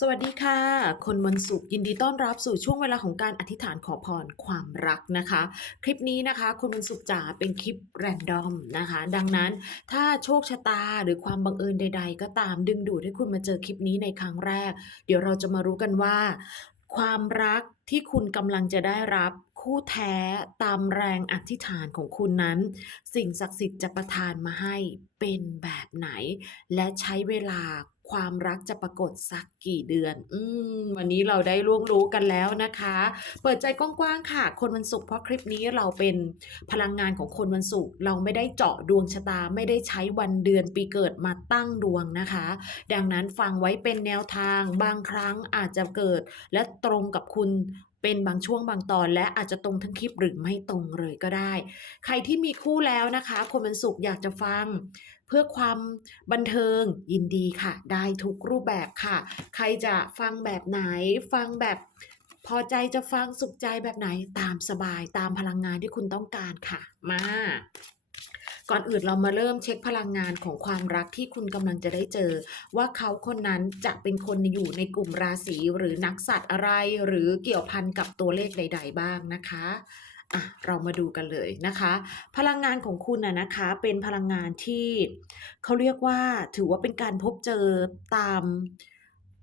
สวัสดีค่ะ คนวันศุกร์ยินดีต้อนรับสู่ช่วงเวลาของการอธิษฐานขอพรความรักนะคะ คลิปนี้นะคะ คนวันศุกร์จ๋าเป็นคลิปแรนดอมนะคะ ดังนั้นถ้าโชคชะตาหรือความบังเอิญใด ๆ ก็ตามดึงดูดให้คุณมาเจอคลิปนี้ในครั้งแรก เดี๋ยวเราจะมารู้กันว่า ความรักที่คุณกำลังจะได้รับคู่แท้ตามแรงอธิษฐานของคุณนั้น สิ่งศักดิ์สิทธิ์จะประทานมาให้เป็นแบบไหน และใช้เวลา ความรักจะปรากฏสักกี่เดือน อืม วันนี้เราได้ล่วงรู้กันแล้วนะคะ เปิดใจกว้างๆค่ะ คนวันศุกร์เพราะคลิปนี้เราเป็นพลังงานของคนวันศุกร์เราไม่ได้เจาะดวงชะตา ไม่ได้ใช้วันเดือนปีเกิดมาตั้งดวงนะคะ ดังนั้นฟังไว้เป็นแนวทางบางครั้งอาจจะเกิดและตรงกับคุณ เป็นบางช่วงบางตอนและอาจจะตรงทั้งคลิปหรือไม่ตรงเลยก็ได้ ใครที่มีคู่แล้วนะคะ คนวันศุกอยากจะฟัง เพื่อความบันเทิงยินดีค่ะ ได้ทุกรูปแบบค่ะ ใครจะฟังแบบไหนฟังแบบพอใจจะฟังสุขใจแบบไหนตามสบายตามพลังงานที่คุณต้องการค่ะ มา ก่อนอื่นเรามาเริ่มเช็คพลังงานของความรักที่คุณกำลังจะได้เจอ ว่าเขาคนนั้นจะเป็นคนอยู่ในกลุ่มราศีหรือนักสัตว์อะไร หรือเกี่ยวพันกับตัวเลขใด ๆ บ้างนะคะอะเรามาดูกันเลยนะคะ พลังงานของคุณน่ะนะคะเป็นพลังงานที่เขาเรียกว่าถือว่าเป็นการพบเจอตาม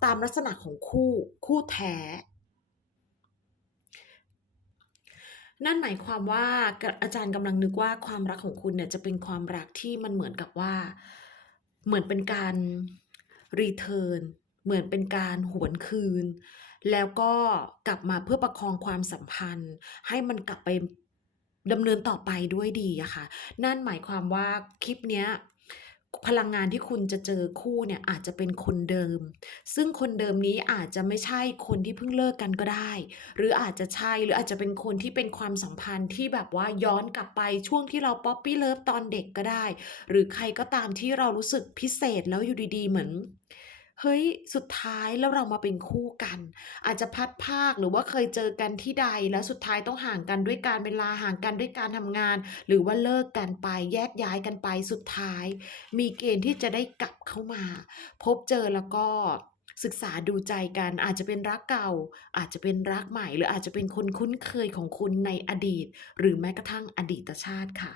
ตามลักษณะของคู่คู่แท้ นั่นหมายความว่าอาจารย์กำลังนึกว่าความรักของคุณเนี่ยจะเป็นความรักที่มันเหมือนกับว่า เหมือนเป็นการรีเทิร์นเหมือนเป็นการหวนคืน แล้วก็กลับมาเพื่อประคองความสัมพันธ์ ให้มันกลับไปดำเนินต่อไปด้วยดีอะค่ะ นั่นหมายความว่าคลิปเนี้ย พลังงานที่คุณจะเจอคู่เนี่ยอาจจะเป็นคนเดิม ซึ่งคนเดิมนี้อาจจะไม่ใช่คนที่เพิ่งเลิกกันก็ได้ หรืออาจจะใช่หรืออาจจะเป็นคนที่เป็นความสัมพันธ์ที่แบบว่าย้อนกลับไปช่วงที่เราป๊อปปี้เลิฟตอนเด็กก็ได้ หรือใครก็ตามที่เรารู้สึกพิเศษแล้วอยู่ดีๆเหมือน เฮ้ย สุดท้ายแล้วเรามาเป็นคู่กัน อาจจะพลัดพราก หรือว่าเคยเจอกันที่ใด แล้วสุดท้ายต้องห่างกันด้วยการเวลาห่างกันด้วยการทำงาน หรือว่าเลิกกันไปแยกย้ายกันไปสุดท้าย มีเกณฑ์ที่จะได้กลับเข้ามา พบเจอแล้วก็ศึกษาดูใจกัน อาจจะเป็นรักเก่า อาจจะเป็นรักใหม่ หรืออาจจะเป็นคนคุ้นเคยของคุณในอดีต หรือแม้กระทั่งอดีตชาติค่ะ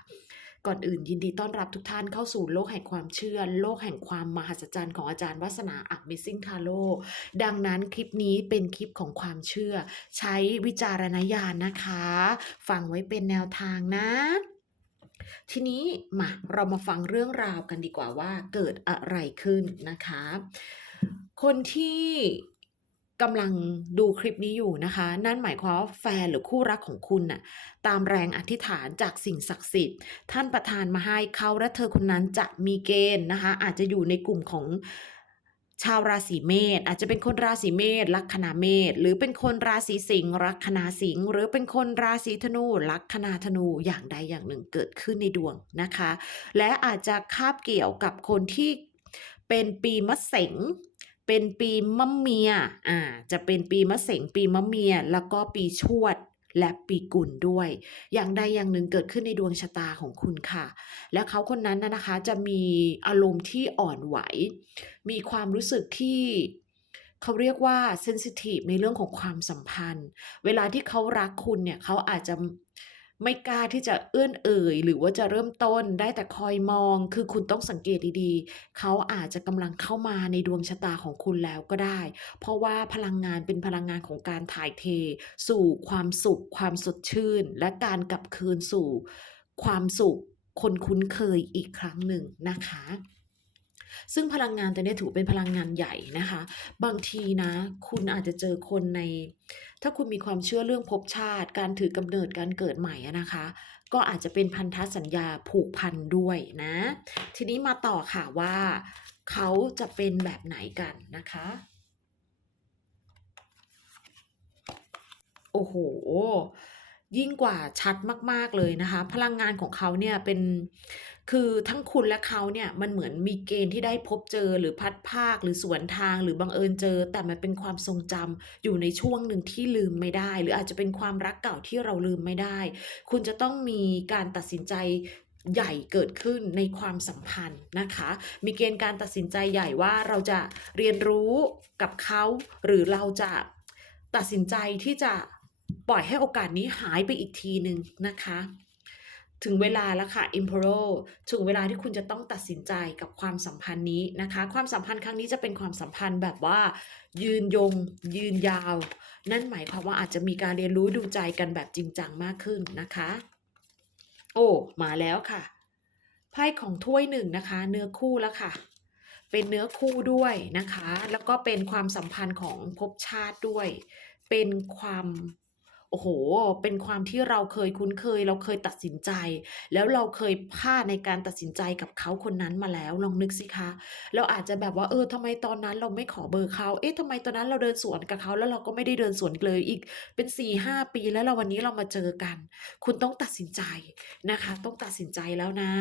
ก่อนอื่นยินดีต้อนรับทุกท่านเข้าสู่โลกแห่งความเชื่อ โลกแห่งความมหัศจรรย์ของอาจารย์วัฒนา Amazing Tarot ดังนั้นคลิปนี้เป็นคลิปของความเชื่อ ใช้วิจารณญาณนะคะ ฟังไว้เป็นแนวทางนะทีนี้มาเรามาฟังเรื่องราวกันดีกว่าว่าเกิดอะไรขึ้นนะคะ คนที่ กำลังดูคลิปนี้อยู่นะคะ นั่นหมายความว่าแฟนหรือคู่รักของคุณน่ะตามแรงอธิษฐานจากสิ่งศักดิ์สิทธิ์ ท่านประทานมาให้เขาและเธอคนนั้นจะมีเกณฑ์นะคะ อาจจะอยู่ในกลุ่มของชาวราศีเมษอาจจะเป็นคนราศีเมษลัคนาเมษหรือเป็นคนราศีสิงห์ลัคนาสิงห์หรือเป็นคนราศีธนูลัคนาธนูอย่างใดอย่างหนึ่งเกิดขึ้นในดวงนะคะ และอาจจะคาบเกี่ยวกับคนที่เป็นปีมะเสง เป็นปีมะเมีย อ่า จะเป็นปีมะเสงปีมะเมีย แล้วก็ปีชวดและปีกุลด้วย อย่างใดอย่างหนึ่งเกิดขึ้นในดวงชะตาของคุณค่ะ และเขาคนนั้นนะนะคะจะมีอารมณ์ที่อ่อนไหว มีความรู้สึกที่เขาเรียกว่าเซนซิทีฟในเรื่องของความสัมพันธ์ เวลาที่เขารักคุณเนี่ยเขาอาจจะ ไม่กล้าที่จะเอื้อนเอ่ย หรือว่าจะเริ่มต้นได้แต่คอยมอง คือคุณต้องสังเกตดีๆ เขาอาจจะกำลังเข้ามาในดวงชะตาของคุณแล้วก็ได้ เพราะว่าพลังงานเป็นพลังงานของการถ่ายเท สู่ความสุข ความสดชื่น และการกลับคืนสู่ ความสุขคนคุ้นเคยอีกครั้งหนึ่งนะคะ ซึ่งพลังงานตัวเนี้ถือเป็นพลังงานใหญ่นะคะ บางทีนะ คุณอาจจะเจอคนใน ถ้าคุณมีความเชื่อเรื่องภพชาติ การถือกำเนิดการเกิดใหม่นะคะ ก็อาจจะเป็นพันธสัญญาผูกพันด้วยนะ ทีนี้มาต่อค่ะว่า เขาจะเป็นแบบไหนกันนะคะ โอ้โห ยิ่งกว่าชัดมากๆเลยนะคะ พลังงานของเขาเนี่ยเป็นคือทั้งคุณและเขาเนี่ยมันเหมือนมีเกณฑ์ที่ได้พบเจอหรือพัดพากหรือสวนทางหรือบังเอิญเจอ แต่มันเป็นความทรงจำอยู่ในช่วงหนึ่งที่ลืมไม่ได้ หรืออาจจะเป็นความรักเก่าที่เราลืมไม่ได้ คุณจะต้องมีการตัดสินใจใหญ่เกิดขึ้นในความสัมพันธ์นะคะ มีเกณฑ์การตัดสินใจใหญ่ว่าเราจะเรียนรู้กับเขา หรือเราจะตัดสินใจที่จะ ปล่อยให้โอกาสนี้หายไปอีกทีหนึ่งนะคะ ถึงเวลาแล้วค่ะ i m p e r o ถึงเวลาที่คุณจะต้องตัดสินใจกับความสัมพันธ์นี้นะคะ ความสัมพันธ์ครั้งนี้จะเป็นความสัมพันธ์แบบว่า ยืนยง ยืนยาว นั่นหมายความว่าอาจจะมีการเรียนรู้ดูใจกันแบบจริงจังมากขึ้นนะคะ โอ้มาแล้วค่ะไพ่ของถ้วยหนึ่งนะคะ เนื้อคู่แล้วค่ะเป็นเนื้อคู่ด้วยนะคะ แล้วก็เป็นความสัมพันธ์ของภพชาติด้วย เป็นความ โอ้โห เป็นความที่เราเคยคุ้นเคย เราเคยตัดสินใจ แล้วเราเคยพลาดในการตัดสินใจกับเขาคนนั้นมาแล้ว ลองนึกสิคะ เราอาจจะแบบว่า เออทำไมตอนนั้นเราไม่ขอเบอร์เขา เอ๊ะทำไมตอนนั้นเราเดินสวนกับเขา แล้วเราก็ไม่ได้เดินสวนเลยอีก เป็น4-5ปีแล้วเราวันนี้เรามาเจอกัน คุณต้องตัดสินใจนะคะ ต้องตัดสินใจแล้วนะ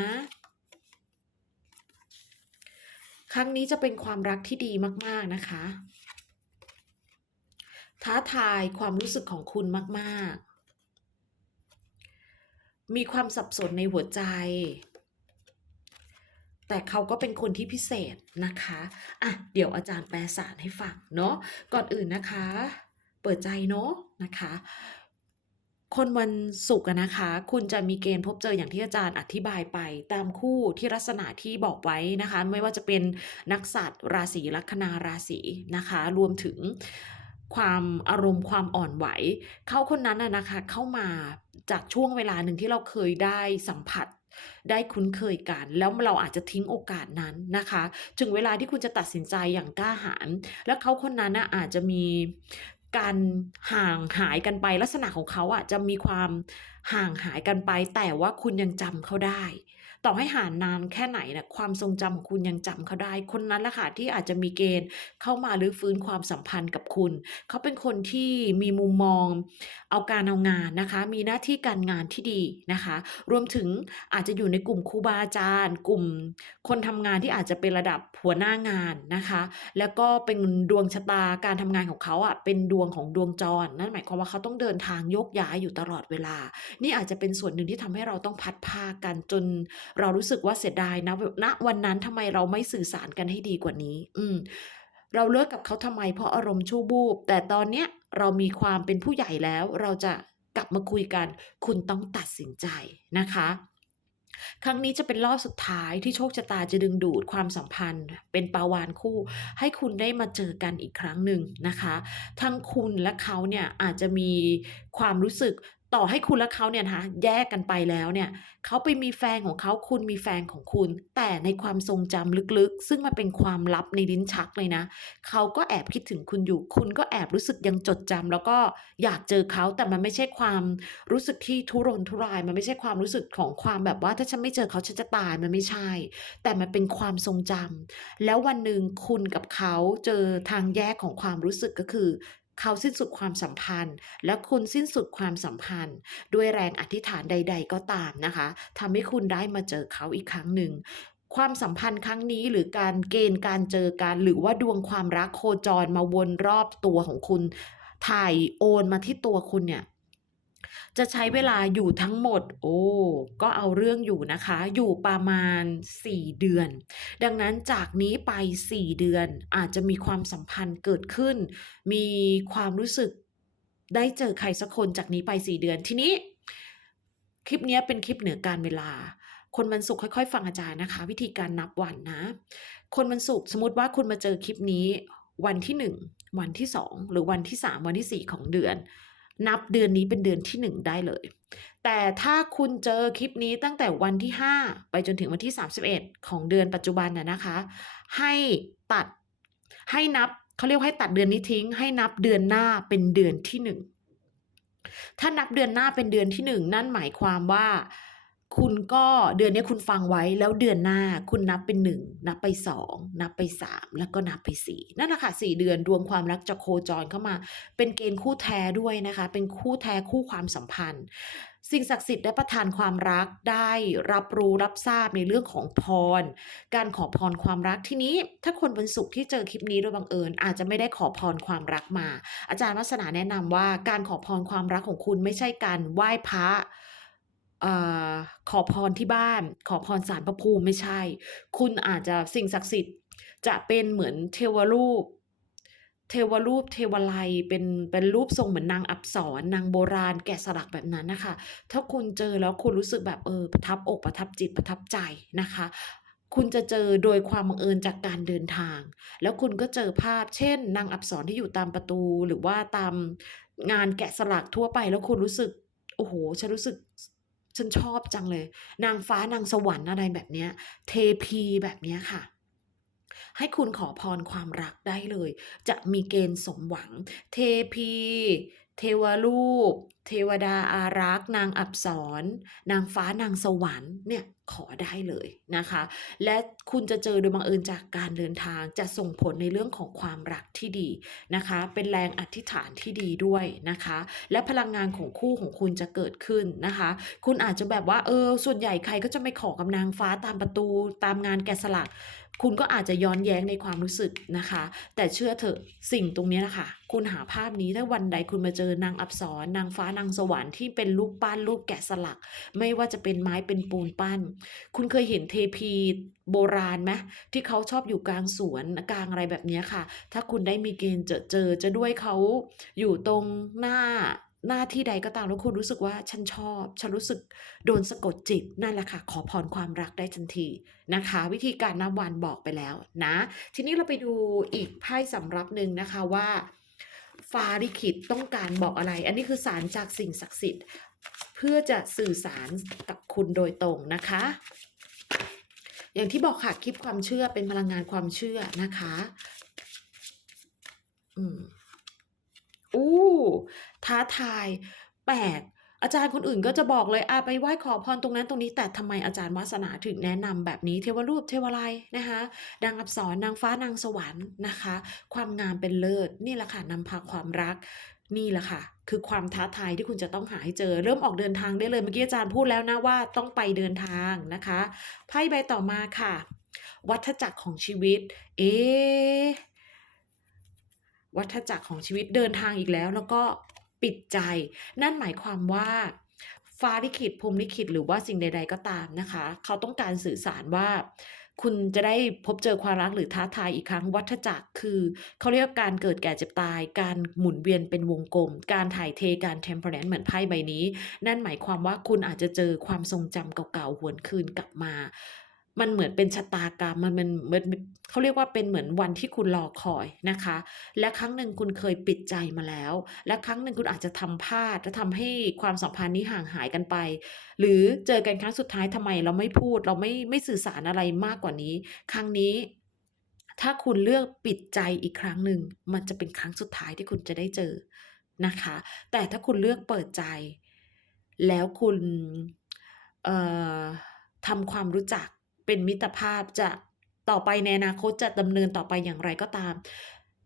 ครั้งนี้จะเป็นความรักที่ดีมาก ๆ นะคะ ท้าทายความรู้สึกของคุณมาก ๆ มีความสับสนในหัวใจ แต่เขาก็เป็นคนที่พิเศษนะคะอะเดี๋ยวอาจารย์แปลสารให้ฟังเนาะ ก่อนอื่นนะคะ เปิดใจเนาะนะคะคนวันศุกร์นะคะ คุณจะมีเกณฑ์พบเจออย่างที่อาจารย์อธิบายไป ตามคู่ที่ลักษณะที่บอกไว้นะคะ ไม่ว่าจะเป็นนักสัตว์ราศีลัคนาราศีนะคะ รวมถึง ความอารมณ์ความอ่อนไหว เขาคนนั้นนะนะคะ เข้ามาจากช่วงเวลาหนึ่งที่เราเคยได้สัมผัสได้คุ้นเคยกัน แล้วเราอาจจะทิ้งโอกาสนั้นนะคะ ถึงเวลาที่คุณจะตัดสินใจอย่างกล้าหาญแล้วเขาคนนั้นน่ะอาจจะมีการห่างหายกันไปลักษณะของเขาอะจะมีความห่างหายกันไป แต่ว่าคุณยังจำเขาได้ ต่อให้ห่างนานแค่ไหนน่ะความทรงจำของคุณยังจำเขาได้ คนนั้นแหละค่ะที่อาจจะมีเกณฑ์เข้ามารื้อฟื้นความสัมพันธ์กับคุณ เขาเป็นคนที่มีมุมมอง เอาการเอางานนะคะ มีหน้าที่การงานที่ดีนะคะ รวมถึงอาจจะอยู่ในกลุ่มครูบาอาจารย์ กลุ่มคนทำงานที่อาจจะเป็นระดับหัวหน้างานนะคะ แล้วก็เป็นดวงชะตาการทำงานของเขาอะเป็นดวงของดวงจรนั่นหมายความว่าเขาต้องเดินทางโยกย้ายอยู่ตลอดเวลา นี่อาจจะเป็นส่วนหนึ่งที่ทำให้เราต้องพัดพากันจนเรารู้สึกว่าเสียดายนะแบบณวันนั้นทำไมเราไม่สื่อสารกันให้ดีกว่านี้ อืมเราเลิกกับเขาทำไมเพราะอารมณ์ชั่ววูบ แต่ตอนเนี้ยเรามีความเป็นผู้ใหญ่แล้ว เราจะกลับมาคุยกัน คุณต้องตัดสินใจนะคะครั้งนี้จะเป็นรอบสุดท้ายที่โชคชะตาจะดึงดูดความสัมพันธ์ เป็นปาวานคู่ ให้คุณได้มาเจอกันอีกครั้งหนึ่งนะคะ ทั้งคุณและเขาเนี่ยอาจจะมีความรู้สึก ต่อให้คุณและเขาเนี่ยนะคะแยกกันไปแล้วเนี่ยเขาไปมีแฟนของเขาคุณมีแฟนของคุณ แต่ในความทรงจำลึกๆ ซึ่งมันเป็นความลับในลิ้นชักเลยนะเขาก็แอบคิดถึงคุณอยู่ คุณก็แอบรู้สึกยังจดจำแล้วก็อยากเจอเขาแต่มันไม่ใช่ความรู้สึกที่ทุรนทุราย มันไม่ใช่ความรู้สึกของความแบบว่าถ้าฉันไม่เจอเขาฉันจะตายมันไม่ใช่ แต่มันเป็นความทรงจำแล้ววันหนึ่งคุณกับเขาเจอทางแยกของความรู้สึกก็คือ เขาสิ้นสุดความสัมพันธ์ และคุณสิ้นสุดความสัมพันธ์ ด้วยแรงอธิษฐานใด ๆ ก็ตามนะคะทำให้คุณได้มาเจอเขาอีกครั้งหนึ่งความสัมพันธ์ครั้งนี้หรือการเกณฑ์การเจอกัน หรือว่าดวงความรักโคจรมาวนรอบตัวของคุณ ถ่ายโอนมาที่ตัวคุณเนี่ย จะใช้เวลาอยู่ทั้งหมด โอ้ก็เอาเรื่องอยู่นะคะ อยู่ประมาณ 4 เดือน ดังนั้นจากนี้ไป 4 เดือน อาจจะมีความสัมพันธ์เกิดขึ้น มีความรู้สึกได้เจอใครสักคนจากนี้ไป 4 เดือนทีนี้ คลิปนี้เป็นคลิปเหนือการเวลาคนวันศุกร์ค่อย ๆ ฟังอาจารย์นะคะ วิธีการนับวันนะ คนวันศุกร์สมมติว่าคุณมาเจอคลิปนี้ วันที่ 1 วันที่ 2 หรือวันที่ 3 วันที่ 4 ของเดือน นับเดือนนี้เป็นเดือนที่ 1 ได้เลย แต่ถ้าคุณเจอคลิปนี้ตั้งแต่วันที่ 5 ไปจนถึงวันที่ 31 ของเดือนปัจจุบันน่ะนะคะ ให้ตัดให้นับเขาเรียกให้ตัดเดือนนี้ทิ้ง ให้นับเดือนหน้าเป็นเดือนที่ 1 ถ้านับเดือนหน้าเป็นเดือนที่ 1 นั่นหมายความว่า คุณก็เดือนนี้คุณฟังไว้แล้วเดือนหน้าคุณนับเป็น1นับไป2นับไป3แล้วก็นับไป4นั่นน่ะค่ะ4เดือนดวงความรักจะโคจรเข้ามา เป็นเกณฑ์คู่แท้ด้วยนะคะ เป็นคู่แท้คู่ความสัมพันธ์ สิ่งศักดิ์สิทธิ์ได้ประทานความรักได้รับรู้รับทราบในเรื่องของพร การขอพรความรักทีนี้ ถ้าคนวันศุกร์ที่เจอคลิปนี้โดยบังเอิญ อาจจะไม่ได้ขอพรความรักมา อาจารย์วาสนาแนะนำว่าการขอพรความรักของคุณไม่ใช่การไหว้พระ อ่อขอพรที่บ้าน ขอพรศาลพระภูมิไม่ใช่ คุณอาจจะสิ่งศักดิ์สิทธิ์ จะเป็นเหมือนเทวรูป เทวรูปเทวไลยเป็นเป็นรูปทรงเหมือนนางอัปสรนางโบราณแกะสลักแบบนั้นนะคะ ถ้าคุณเจอแล้วคุณรู้สึกแบบเออประทับอกประทับจิตประทับใจนะคะ คุณจะเจอโดยความบังเอิญจากการเดินทาง แล้วคุณก็เจอภาพ เช่น นางอัปสรที่อยู่ตามประตูหรือว่าตามงานแกะสลักทั่วไปแล้วคุณรู้สึกโอ้โฮฉันรู้สึก ฉันชอบจังเลย นางฟ้านางสวรรค์อะไรแบบเนี้ย เทพีแบบเนี้ยค่ะให้คุณขอพรความรักได้เลย จะมีเกณฑ์สมหวัง เทพี เทวรูป เทวดาอารักษ์ นางอัปสร นางฟ้านางสวรรค์เนี่ยขอได้เลยนะคะ และคุณจะเจอโดยบังเอิญจากการเดินทางจะส่งผลในเรื่องของความรักที่ดีนะคะ เป็นแรงอธิษฐานที่ดีด้วยนะคะ และพลังงานของคู่ของคุณจะเกิดขึ้นนะคะ คุณอาจจะแบบว่าเออส่วนใหญ่ใครก็จะไปขอกับนางฟ้าตามประตูตามงานแกะสลัก คุณก็อาจจะย้อนแย้งในความรู้สึกนะคะ แต่เชื่อเถอะสิ่งตรงนี้นะคะ คุณหาภาพนี้ถ้าวันใดคุณมาเจอนางอัปสรนางฟ้านางสวรรค์ที่เป็นรูปปั้นรูปแกะสลัก ไม่ว่าจะเป็นไม้เป็นปูนปั้น คุณเคยเห็นเทพีโบราณไหม?ที่เขาชอบอยู่กลางสวนกลางอะไรแบบนี้ค่ะ ถ้าคุณได้มีเกณฑ์เจอเจอจะด้วยเขาอยู่ตรงหน้า หน้าที่ใดก็ตามแล้วคุณรู้สึกว่าฉันชอบ ฉันรู้สึกโดนสะกดจิตนั่นแหละค่ะ ขอพรความรักได้ทันทีนะคะ วิธีการนับวันบอกไปแล้วนะ ทีนี้เราไปดูอีกไพ่สำรับหนึ่งนะคะว่าฟาลิขิตต้องการบอกอะไร อันนี้คือสารจากสิ่งศักดิ์สิทธิ์ เพื่อจะสื่อสารกับคุณโดยตรงนะคะ อย่างที่บอกค่ะคลิปความเชื่อเป็นพลังงานความเชื่อนะคะ อืมโอ้ ท้าทายแปลกอาจารย์คนอื่นก็จะบอกเลยอาไปไหว้ขอพรตรงนั้นตรงนี้ แต่ทำไมอาจารย์วาสนาถึงแนะนำแบบนี้เทวรูปเทวไลยนะคะนางอัปสรนางฟ้านางสวรรค์นะคะ ความงามเป็นเลิศนี่แหละค่ะนำพาความรักนี่แหละค่ะ คือความท้าทายที่คุณจะต้องหาให้เจอ เริ่มออกเดินทางได้เลยเมื่อกี้อาจารย์พูดแล้วนะว่าต้องไปเดินทางนะคะไพ่ใบต่อมาค่ะ วัฏจักรของชีวิต เอ๊วัฏจักรของชีวิตเดินทางอีกแล้ว แล้วก็ ปิดใจ นั่นหมายความว่าฟ้าลิขิตพรหมลิขิตหรือว่าสิ่งใด ๆ ก็ตามนะคะ เขาต้องการสื่อสารว่า คุณจะได้พบเจอความรักหรือท้าทายอีกครั้งวัฏจักรคือ เขาเรียกการเกิดแก่เจ็บตาย การหมุนเวียนเป็นวงกลม การถ่ายเทการ Temperance เหมือนไพ่ใบนี้ นั่นหมายความว่าคุณอาจจะเจอความทรงจำเก่าๆหวนคืนกลับมา มันเหมือนเป็นชะตากรรมมันเป็นเหมือนเขาเรียกว่าเป็นเหมือนวันที่คุณรอคอยนะคะ และครั้งหนึ่งคุณเคยปิดใจมาแล้ว และครั้งหนึ่งคุณอาจจะทำพลาดและทำให้ความสัมพันธ์นี้ห่างหายกันไป หรือเจอกันครั้งสุดท้ายทำไมเราไม่พูด เราไม่ไม่สื่อสารอะไรมากกว่านี้ ครั้งนี้ถ้าคุณเลือกปิดใจอีกครั้งหนึ่งมันจะเป็นครั้งสุดท้ายที่คุณจะได้เจอนะคะ แต่ถ้าคุณเลือกเปิดใจ แล้วคุณทำความรู้จัก เป็นมิตรภาพจะต่อไปในอนาคตจะดำเนินต่อไปอย่างไรก็ตาม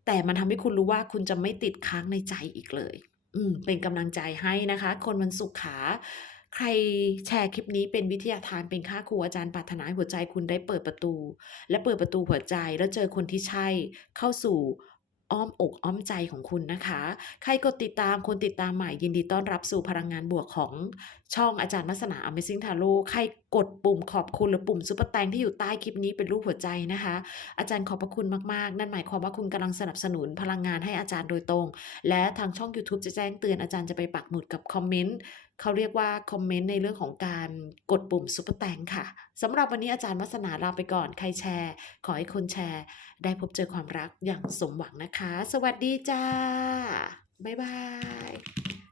แต่มันทำให้คุณรู้ว่าคุณจะไม่ติดค้างในใจอีกเลย อืม เป็นกำลังใจให้นะคะ คนวันศุกร์ขา ใครแชร์คลิปนี้เป็นวิทยาทานเป็นค่าครูอาจารย์ปรารถนาหัวใจคุณได้เปิดประตู และเปิดประตูหัวใจแล้วเจอคนที่ใช่เข้าสู่ อ้อมอกอ้อมใจของคุณนะคะ ใครกดติดตามคนติดตามใหม่ยินดีต้อนรับสู่พลังงานบวกของช่องอาจารย์วาสนา Amazing Tarot ใครกดปุ่มขอบคุณหรือปุ่มซุปเปอร์แตงที่อยู่ใต้คลิปนี้เป็นรูปหัวใจนะคะ อาจารย์ขอบพระคุณมากๆ นั่นหมายความว่าคุณกำลังสนับสนุนพลังงานให้อาจารย์โดยตรง และทางช่องยูทูบจะแจ้งเตือนอาจารย์จะไปปักหมุดกับคอมเมนต์ เขาเรียกว่าคอมเมนต์ในเรื่องของการกดปุ่มซุปเปอร์แตงค่ะสำหรับวันนี้อาจารย์วัฒนาลาไปก่อน ใครแชร์ ขอให้คนแชร์ ได้พบเจอความรักอย่างสมหวังนะคะ สวัสดีจ้า บ๊ายบาย